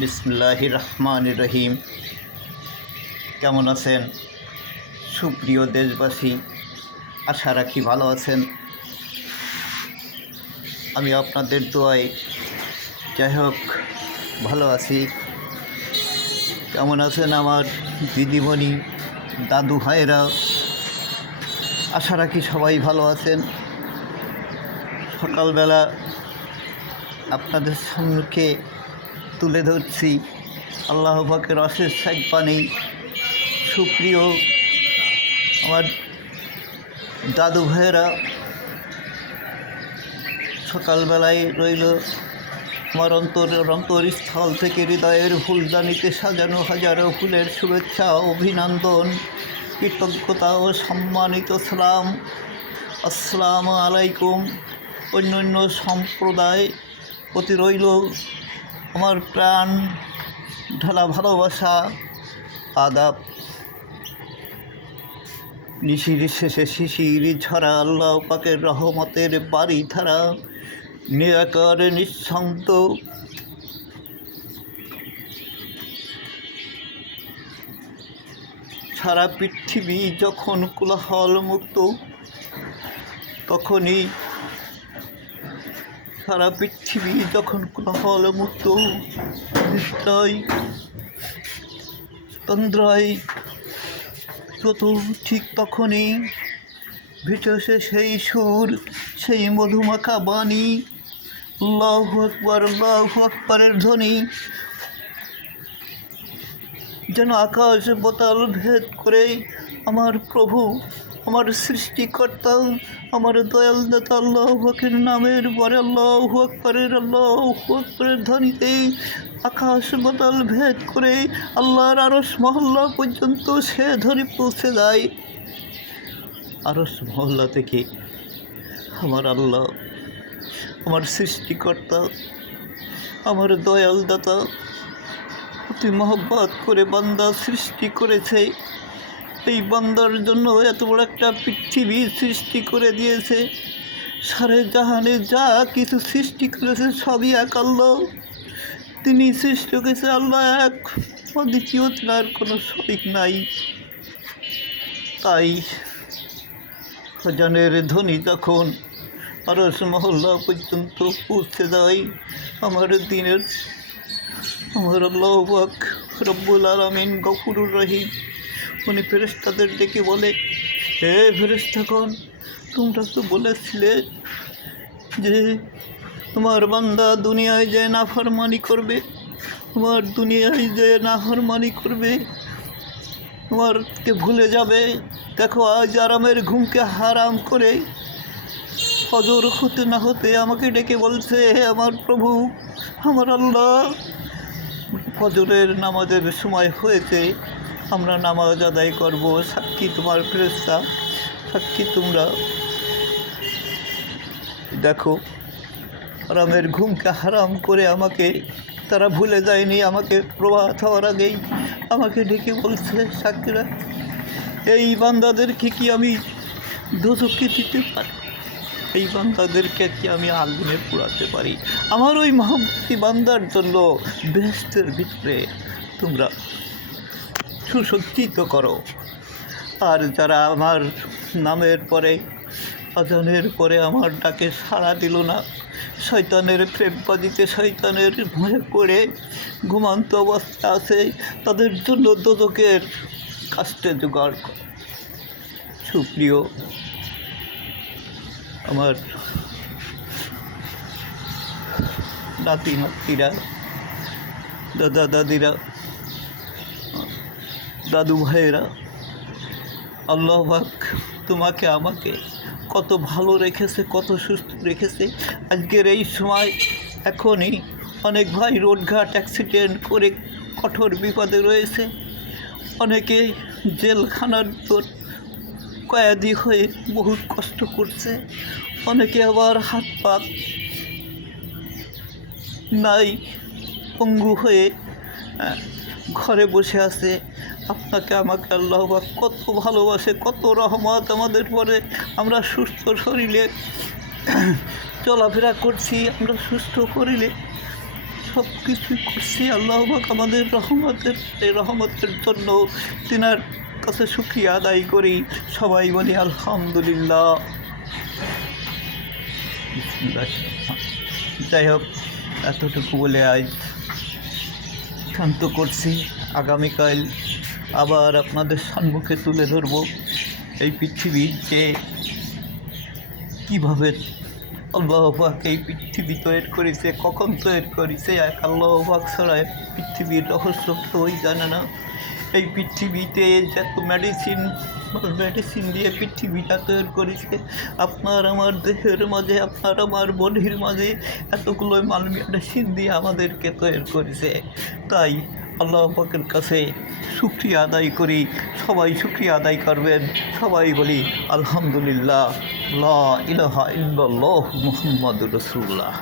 বিসমিল্লাহির রহমানির রহিম। কেমন আছেন সুপ্রিয় দেশবাসী? আশা রাখি ভালো আছেন। আমি আপনাদের দোয়ায় যাই হোক ভালো আছি। কেমন আছেন আমার দিদিমণি, দাদু ভাইরা? আশা রাখি সবাই ভালো আছেন। সকালবেলা আপনাদের সম্মুখে তুলে ধরছি আল্লাহ পাকের অশেষ সাইপানি। সুপ্রিয় আমার দাদু ভাইয়েরা, সকালবেলায় রইল আমার অন্তরস্থল থেকে হৃদয়ের ফুলদানিতে সাজানো হাজারো ফুলের শুভেচ্ছা, অভিনন্দন, কৃতজ্ঞতা ও সম্মানিত সালাম। আসসালামু আলাইকুম। অন্যান্য সম্প্রদায় প্রতি রইল আমার প্রাণ ঢালা ভালোবাসা, আদাব। নিশির শেষে শিশির ঝরা আল্লাহ পাকের রহমতের বাড়ি ধারা, নিরাকার নিঃশব্দ সারা পৃথিবী যখন কোলাহল মুক্ত, তখনই সারা পৃথিবী যখন কোলাহল মুক্ত, নিশ্চয় তন্দ্রায় যত ঠিক তখনই ভেসে সেই সুর, সেই মধুমাখা বাণী, আল্লাহু আকবার, আল্লাহু আকবারের ধ্বনি যেন আকাশ পাতাল ভেদ করে আমার প্রভু, আমার সৃষ্টিকর্তা, আমার দয়াল দাতা আল্লাহ পাকের নামের পরে আল্লাহু আকবারের ধ্বনিতে আকাশ পাতাল ভেদ করে আল্লাহর আরশ মহল্লা পর্যন্ত সে ধ্বনি পৌঁছে যায়। আরশ মহল্লা থেকে আমার আল্লাহ, আমার সৃষ্টিকর্তা, আমার দয়াল দাতা অতি মহব্বত করে বান্দা সৃষ্টি করেছে। এই বান্দার জন্য এত বড় একটা পৃথিবী সৃষ্টি করে দিয়েছে। সারে জাহানে যা কিছু সৃষ্টি করেছে সবই এক আল্লাহ। তিনি সৃষ্টি করেছে, আল্লাহ এক, দ্বিতীয় তার কোনো শরিক নাই। তাই আজানের ধ্বনি যখন আরশ মহল্লা পর্যন্ত পৌঁছে যায়, আমার দিনের আমার আল্লাহ পাক রব্বুল আলামিন গফুরুর রহিম উনি ফেরেশতাদের ডেকে বলে, হে ফেরেশতাগণ, তোমরা তো বলেছিলে যে তোমার বান্দা দুনিয়ায় যে নাফরমানি করবে, তোমার দুনিয়ায় যে নাফরমানি করবে তোমারকে ভুলে যাবে। দেখো আজ আরামের ঘুমকে হারাম করে ফজর হতে না হতে আমাকে ডেকে বলছে, হে আমার প্রভু, আমার আল্লাহ, ফজরের নামাজের সময় হয়েছে, আমরা নামাজ আদায় করব। সাক্ষী তোমার ফেরেশতা, সাক্ষী তোমরা। দেখো আরামের ঘুমকে হারাম করে আমাকে তারা ভুলে যায়নি। আমাকে প্রভাত হওয়ার আগেই আমাকে ডেকে বলছে, সাক্ষীরা, এই বান্দাদেরকে কি আমি দোজখে দিতে পারি? এই বান্দাদেরকে কি আমি আগুনে পোড়াতে পারি? আমার ওই মহব্বতী বান্দার জন্য বেহেশতের ভিতরে তোমরা সুসজ্জিত করো। আর যারা আমার নামের পরে, আজানের পরে আমার ডাকে সাড়া দিল না, শয়তানের প্রেমবাজিতে শয়তানের ভয়ে পড়ে ঘুমান্ত অবস্থা আছে, তাদের জন্য দোজখের কাস্টে জোগাড় কর। সুপ্রিয় আমার নাতি নাতিরা, দাদা দাদিরা, দাদু ভাইয়েরা, আল্লাহ পাক তোমাকে আমাকে কত ভালো রেখেছে, কত সুস্থ রেখেছে। আজকের এই সময় এখনই অনেক ভাই রোডঘাট অ্যাক্সিডেন্ট করে কঠোর বিপদে রয়েছে। অনেকে জেলখানার তোর কয়েদি হয়ে বহুত কষ্ট করছে। অনেকে আবার হাত পা নাই, পঙ্গু হয়ে ঘরে বসে আছে। আপনাকে আমাকে আল্লাহ পাক কত ভালোবাসে, কত রহমত আমাদের পরে। আমরা সুস্থ শরীরে চলাফেরা করছি, আমরা সুস্থ শরীরে সব কিছুই করছি আল্লাহ পাক আমাদের রহমতের এই রহমতের জন্য তিনার কাছে শুকরিয়া আদায় করি। সবাই বলি আলহামদুলিল্লাহ। বিসমিল্লাহ। যাই হোক, এতটুকু বলে আজ শান্ত করছি। আগামীকাল আবার আপনাদের সম্মুখে তুলে ধরব এই পৃথিবীর যে কীভাবে আল্লাহ পাক এই পৃথিবী তৈরি করেছে, কখন তৈরি করেছে, এক আল্লাহ পাক ছাড়া পৃথিবীর রহস্য কেউই জানে না। এই পৃথিবীতে যত মেডিসিন দিয়ে পৃথিবীটা তৈরি করেছে, আপনার আমার দেহের মাঝে, আপনার আমার বডির মাঝে এতগুলো মাল মেডিসিন দিয়ে আমাদেরকে তৈরি করেছে। তাই আল্লাহ পাকের কাছে শুকরিয়া আদায় করি। সবাই শুকরিয়া আদায় করবেন। সবাই বলি আলহামদুলিল্লাহ। লা ইলাহা ইল্লাল্লাহ মুহাম্মাদুর রাসূলুল্লাহ।